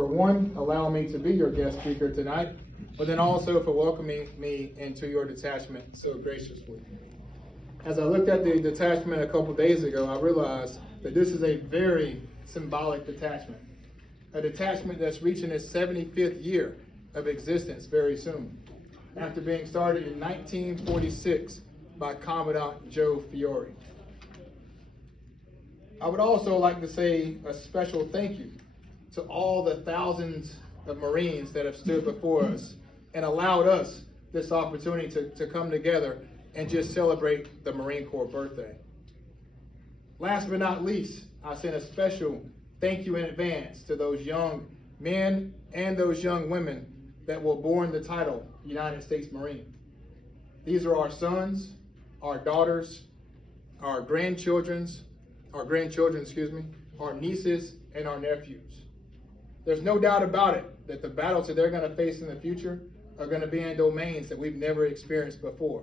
for one, allowing me to be your guest speaker tonight, but then also for welcoming me into your detachment so graciously. As I looked at the detachment a couple days ago, I realized that this is a very symbolic detachment, a detachment that's reaching its 75th year of existence very soon, after being started in 1946 by Commandant Joe Fiore. I would also like to say a special thank you to all the thousands of Marines that have stood before us and allowed us this opportunity to come together and just celebrate the Marine Corps birthday. Last but not least, I send a special thank you in advance to those young men and those young women that will born the title United States Marine. These are our sons, our daughters, our grandchildren, our nieces, and our nephews. There's no doubt about it that the battles that they're going to face in the future are going to be in domains that we've never experienced before.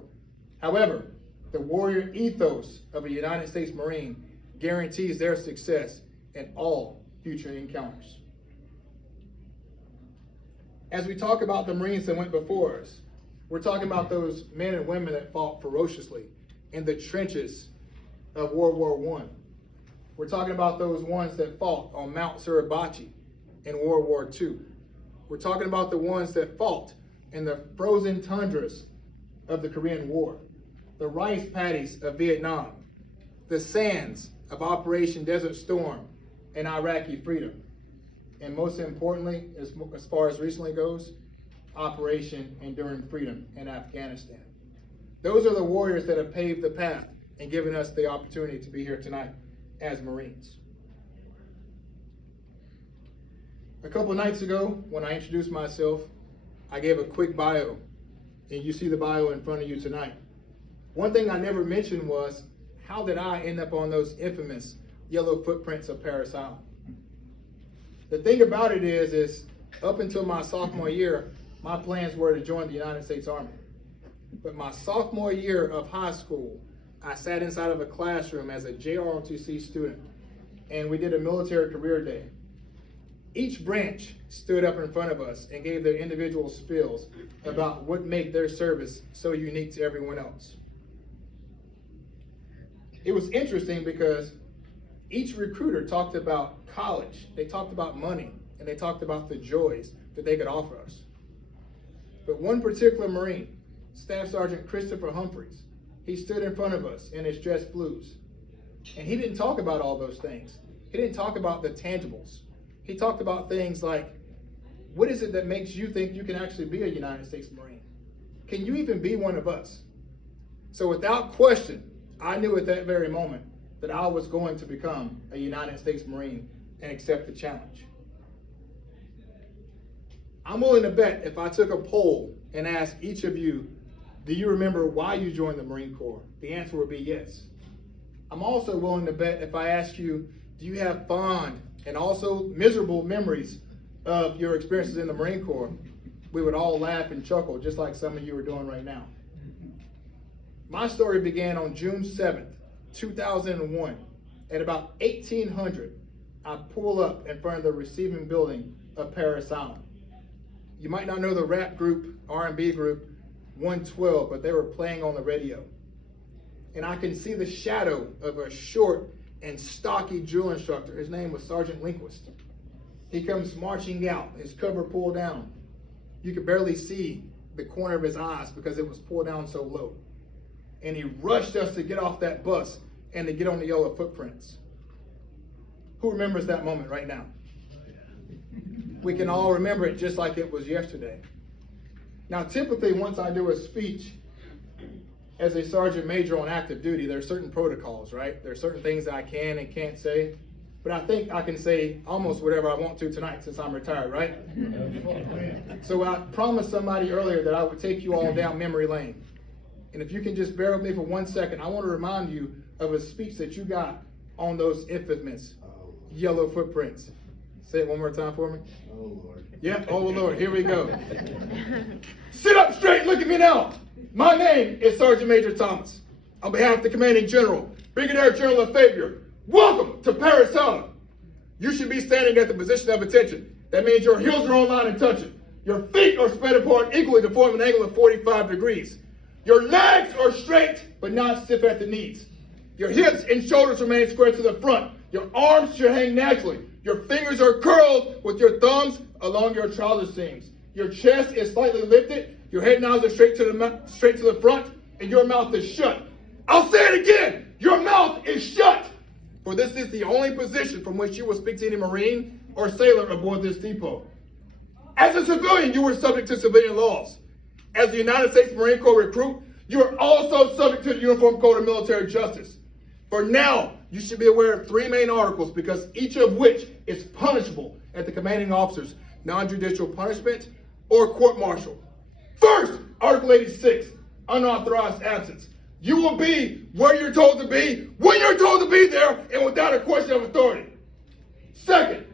However, the warrior ethos of a United States Marine guarantees their success in all future encounters. As we talk about the Marines that went before us, we're talking about those men and women that fought ferociously in the trenches of World War I. We're talking about those ones that fought on Mount Suribachi in World War II. We're talking about the ones that fought in the frozen tundras of the Korean War, the rice paddies of Vietnam, the sands of Operation Desert Storm and Iraqi freedom, and most importantly, as far as recently goes, Operation Enduring Freedom in Afghanistan. Those are the warriors that have paved the path and given us the opportunity to be here tonight as Marines. A couple nights ago, when I introduced myself, I gave a quick bio, and you see the bio in front of you tonight. One thing I never mentioned was, how did I end up on those infamous yellow footprints of Parris Island? The thing about it is up until my sophomore year, my plans were to join the United States Army. But my sophomore year of high school, I sat inside of a classroom as a JROTC student, and we did a military career day. Each branch stood up in front of us and gave their individual spills about what made their service so unique to everyone else. It was interesting because each recruiter talked about college, they talked about money, and they talked about the joys that they could offer us. But one particular Marine, Staff Sergeant Christopher Humphreys, he stood in front of us in his dress blues. And he didn't talk about all those things. He didn't talk about the tangibles. He talked about things like, what is it that makes you think you can actually be a United States Marine? Can you even be one of us? So without question, I knew at that very moment that I was going to become a United States Marine and accept the challenge. I'm willing to bet if I took a poll and asked each of you, do you remember why you joined the Marine Corps? The answer would be yes. I'm also willing to bet if I ask you, do you have fond and also miserable memories of your experiences in the Marine Corps? We would all laugh and chuckle, just like some of you are doing right now. My story began on June 7th, 2001. At about 1800, I pull up in front of the receiving building of Parris Island. You might not know the rap group, R&B group, 112, but they were playing on the radio. And I can see the shadow of a short and stocky drill instructor. His name was Sergeant Linquist. He comes marching out, his cover pulled down. You could barely see the corner of his eyes because it was pulled down so low. And he rushed us to get off that bus and to get on the yellow footprints. Who remembers that moment right now? We can all remember it just like it was yesterday. Now, typically, once I do a speech as a sergeant major on active duty, there are certain protocols, right? There are certain things that I can and can't say. But I think I can say almost whatever I want to tonight since I'm retired, right? So I promised somebody earlier that I would take you all down memory lane. And if you can just bear with me for 1 second, I want to remind you of a speech that you got on those infamous yellow footprints. Say it one more time for me. Oh, Lord. Yeah, oh, Lord, here we go. Sit up straight, look at me now. My name is Sergeant Major Thomas. On behalf of the Commanding General, Brigadier General Fabier, welcome to Parris Island. You should be standing at the position of attention That means your heels are on line and touching. Your feet are spread apart equally to form an angle of 45 degrees. Your legs are straight but not stiff at the knees. Your hips and shoulders remain square to the front. Your arms should hang naturally. Your fingers are curled with your thumbs along your trouser seams. Your chest is slightly lifted. Your head nods are straight to the front, and your mouth is shut. I'll say it again. Your mouth is shut. For this is the only position from which you will speak to any Marine or sailor aboard this depot. As a civilian, you were subject to civilian laws. As a United States Marine Corps recruit, you are also subject to the Uniform Code of Military Justice. For now, you should be aware of 3 main articles, because each of which is punishable at the commanding officer's non-judicial punishment or court-martial. First, Article 86, unauthorized absence. You will be where you're told to be, when you're told to be there, and without a question of authority. Second,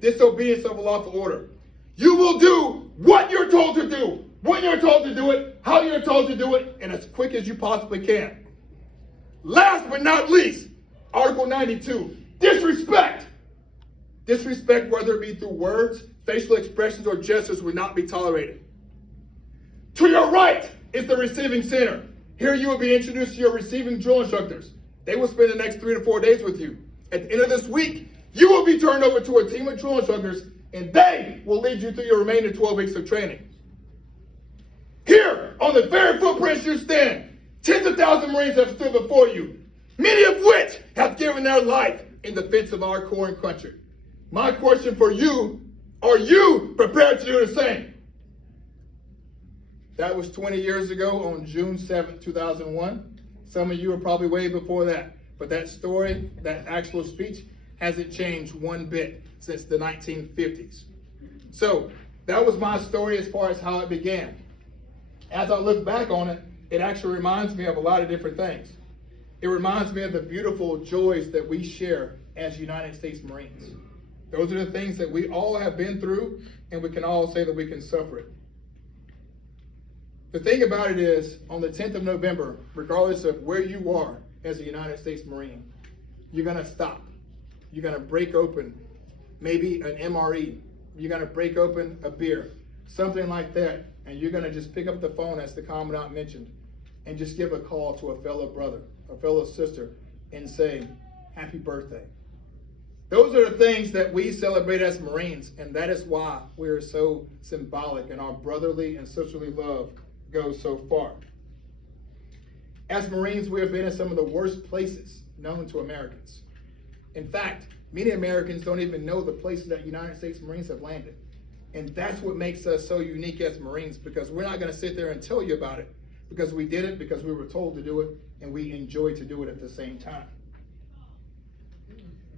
disobedience of a lawful order. You will do what you're told to do, when you're told to do it, how you're told to do it, and as quick as you possibly can. Last but not least, Article 92, disrespect. Disrespect, whether it be through words, facial expressions, or gestures, will not be tolerated. To your right is the receiving center. Here you will be introduced to your receiving drill instructors. They will spend the next 3 to 4 days with you. At the end of this week, you will be turned over to a team of drill instructors, and they will lead you through your remaining 12 weeks of training. Here, on the very footprints you stand, tens of thousands of Marines have stood before you, many of which have given their life in defense of our core and country. My question for you, are you prepared to do the same? That was 20 years ago on June 7, 2001. Some of you are probably way before that. But that story, that actual speech, hasn't changed one bit since the 1950s. So that was my story as far as how it began. As I look back on it, it actually reminds me of a lot of different things. It reminds me of the beautiful joys that we share as United States Marines. Those are the things that we all have been through, and we can all say that we can suffer it. The thing about it is, on the 10th of November, regardless of where you are as a United States Marine, you're going to stop. You're going to break open maybe an MRE. You're going to break open a beer, something like that, and you're going to just pick up the phone, as the Commandant mentioned, and just give a call to a fellow brother, a fellow sister, and say, happy birthday. Those are the things that we celebrate as Marines, and that is why we are so symbolic, and our brotherly and sisterly love goes so far. As Marines, we have been in some of the worst places known to Americans. In fact, many Americans don't even know the places that United States Marines have landed. And that's what makes us so unique as Marines, because we're not going to sit there and tell you about it, because we did it, because we were told to do it, and we enjoy to do it at the same time.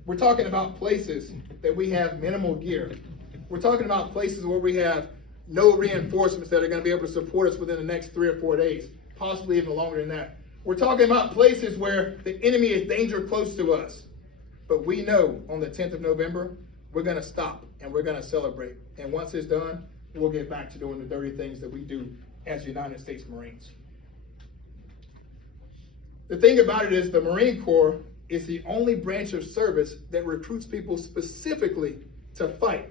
We're talking about places that we have minimal gear. We're talking about places where we have no reinforcements that are going to be able to support us within the next 3 or 4 days, possibly even longer than that. We're talking about places where the enemy is danger close to us. But we know on the 10th of November, we're going to stop and we're going to celebrate. And once it's done, we'll get back to doing the dirty things that we do as United States Marines. The thing about it is, the Marine Corps is the only branch of service that recruits people specifically to fight.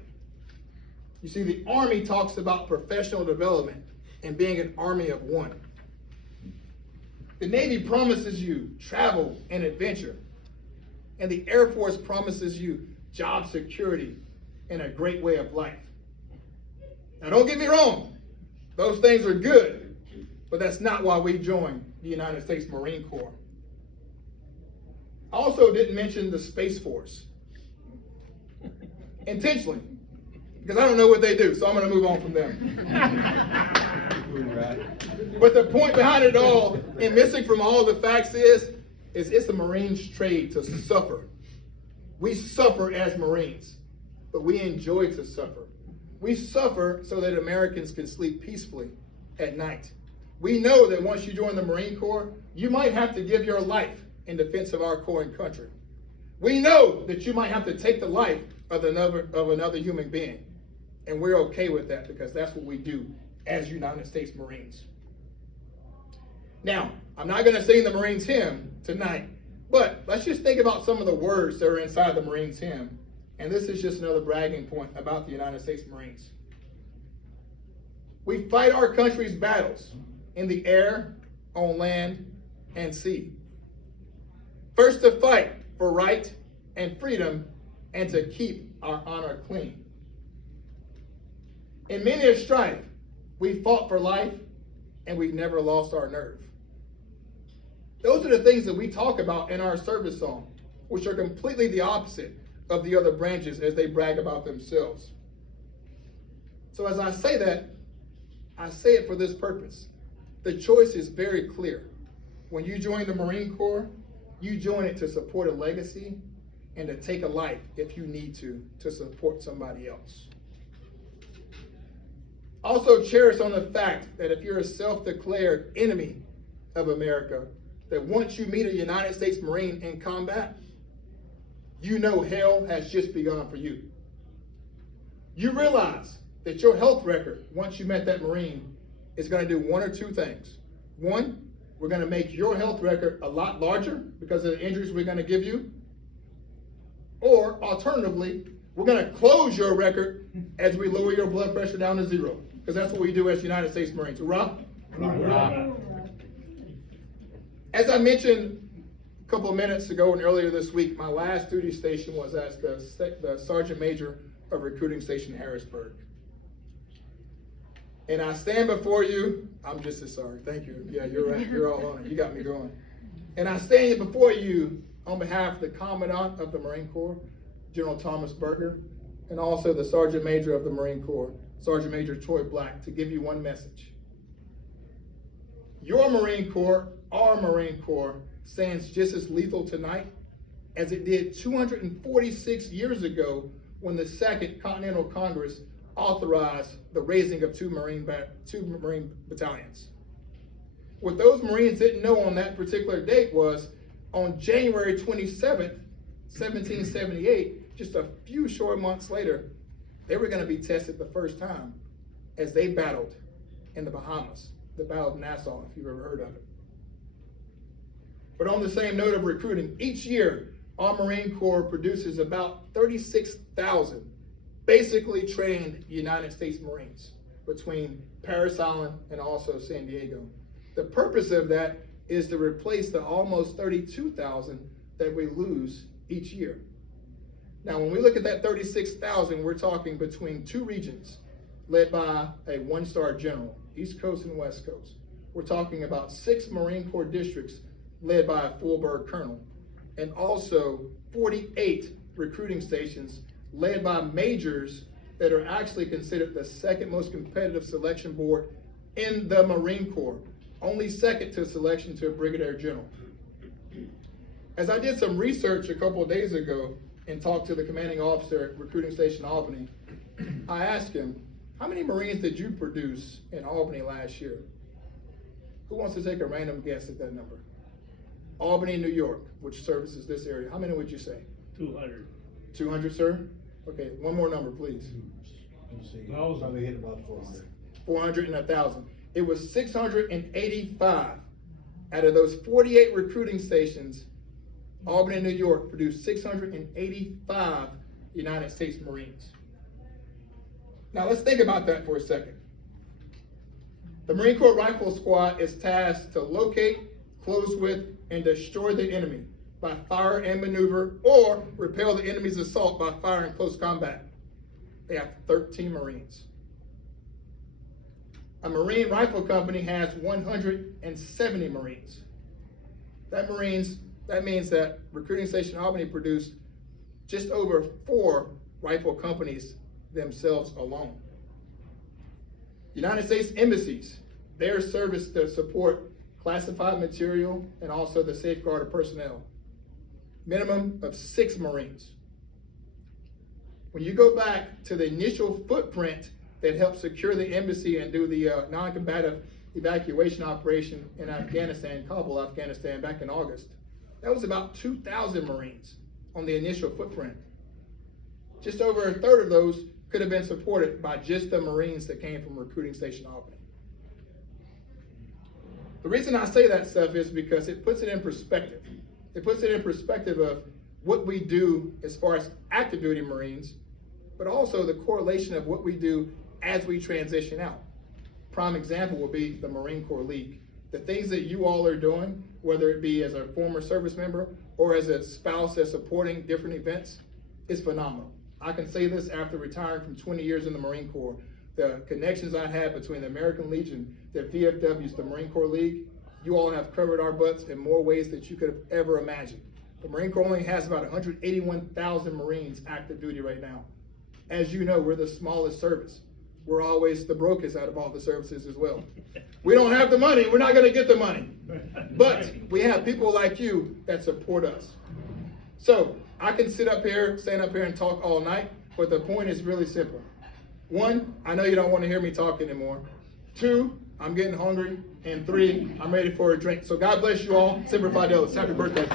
You see, the Army talks about professional development and being an army of one. The Navy promises you travel and adventure. And the Air Force promises you job security and a great way of life. Now, don't get me wrong. Those things are good, but that's not why we joined the United States Marine Corps. I also didn't mention the Space Force. Intentionally. Because I don't know what they do, so I'm going to move on from them. But the point behind it all, and missing from all the facts, is it's the Marines' trade to suffer. We suffer as Marines, but we enjoy to suffer. We suffer so that Americans can sleep peacefully at night. We know that once you join the Marine Corps, you might have to give your life in defense of our core and country. We know that you might have to take the life of another human being. And we're okay with that, because that's what we do as United States Marines. Now, I'm not going to sing the Marines hymn tonight, but let's just think about some of the words that are inside the Marines hymn And this is just another bragging point about the United States Marines. We fight our country's battles in the air, on land, and sea. First to fight for right and freedom and to keep our honor clean. In many a strife, we fought for life and we never lost our nerve. Those are the things that we talk about in our service song, which are completely the opposite of the other branches as they brag about themselves. So as I say that, I say it for this purpose. The choice is very clear. When you join the Marine Corps, you join it to support a legacy and to take a life if you need to support somebody else. Also cherish on the fact that if you're a self-declared enemy of America, that once you meet a United States Marine in combat, you know hell has just begun for you. You realize that your health record, once you met that Marine, is going to do one or two things. One, we're going to make your health record a lot larger because of the injuries we're going to give you. Or alternatively, we're going to close your record as we lower your blood pressure down to zero. Because that's what we do as United States Marines. Hurrah! Hurrah! As I mentioned a couple of minutes ago and earlier this week, my last duty station was as the Sergeant Major of Recruiting Station Harrisburg. And I stand before you, I'm just as sorry, thank you. Yeah, you're right, you're all on it, you got me going. And I stand before you on behalf of the Commandant of the Marine Corps, General Thomas Berger, and also the Sergeant Major of the Marine Corps, Sergeant Major Troy Black, to give you one message. Your Marine Corps, our Marine Corps, stands just as lethal tonight as it did 246 years ago when the Second Continental Congress authorized the raising of two Marine battalions. What those Marines didn't know on that particular date was on January 27th, 1778, just a few short months later, they were going to be tested the first time as they battled in the Bahamas, the Battle of Nassau, if you've ever heard of it. But on the same note of recruiting, each year our Marine Corps produces about 36,000 basically trained United States Marines between Parris Island and also San Diego. The purpose of that is to replace the almost 32,000 that we lose each year. Now, when we look at that 36,000, we're talking between two regions led by a one-star general, East Coast and West Coast. We're talking about 6 Marine Corps districts led by a full-bird colonel, and also 48 recruiting stations led by majors that are actually considered the second most competitive selection board in the Marine Corps, only second to selection to a brigadier general. As I did some research a couple of days ago and talked to the commanding officer at Recruiting Station Albany, I asked him, how many Marines did you produce in Albany last year? Who wants to take a random guess at that number? Albany, New York, which services this area. How many would you say? 200. 200, sir? Okay, one more number, please. Probably hit about 400. 400 and 1,000. It was 685 out of those 48 recruiting stations. Albany, New York produced 685 United States Marines. Now let's think about that for a second. The Marine Corps Rifle Squad is tasked to locate, close with, and destroy the enemy by fire and maneuver, or repel the enemy's assault by fire in close combat. They have 13 Marines. A Marine rifle company has 170 Marines. That means that Recruiting Station Albany produced just over 4 rifle companies themselves alone. United States embassies, their service to support classified material and also the safeguard of personnel. Minimum of 6 Marines. When you go back to the initial footprint that helped secure the embassy and do the non-combative evacuation operation in Afghanistan, Kabul, Afghanistan, back in August, that was about 2,000 Marines on the initial footprint. Just over a third of those could have been supported by just the Marines that came from Recruiting Station Albany. The reason I say that stuff is because it puts it in perspective. It puts it in perspective of what we do as far as active duty Marines, but also the correlation of what we do as we transition out. Prime example will be the Marine Corps League. The things that you all are doing, whether it be as a former service member or as a spouse that's supporting different events, is phenomenal. I can say this after retiring from 20 years in the Marine Corps. The connections I had between the American Legion, the VFWs, the Marine Corps League, you all have covered our butts in more ways that you could have ever imagined. The Marine Corps only has about 181,000 Marines active duty right now. As you know, we're the smallest service. We're always the brokest out of all the services as well. We don't have the money, we're not gonna get the money. But we have people like you that support us. So I can stand up here and talk all night, but the point is really simple. One, I know you don't wanna hear me talk anymore. Two, I'm getting hungry. And three, I'm ready for a drink. So God bless you all. Semper Fidelis. Happy birthday.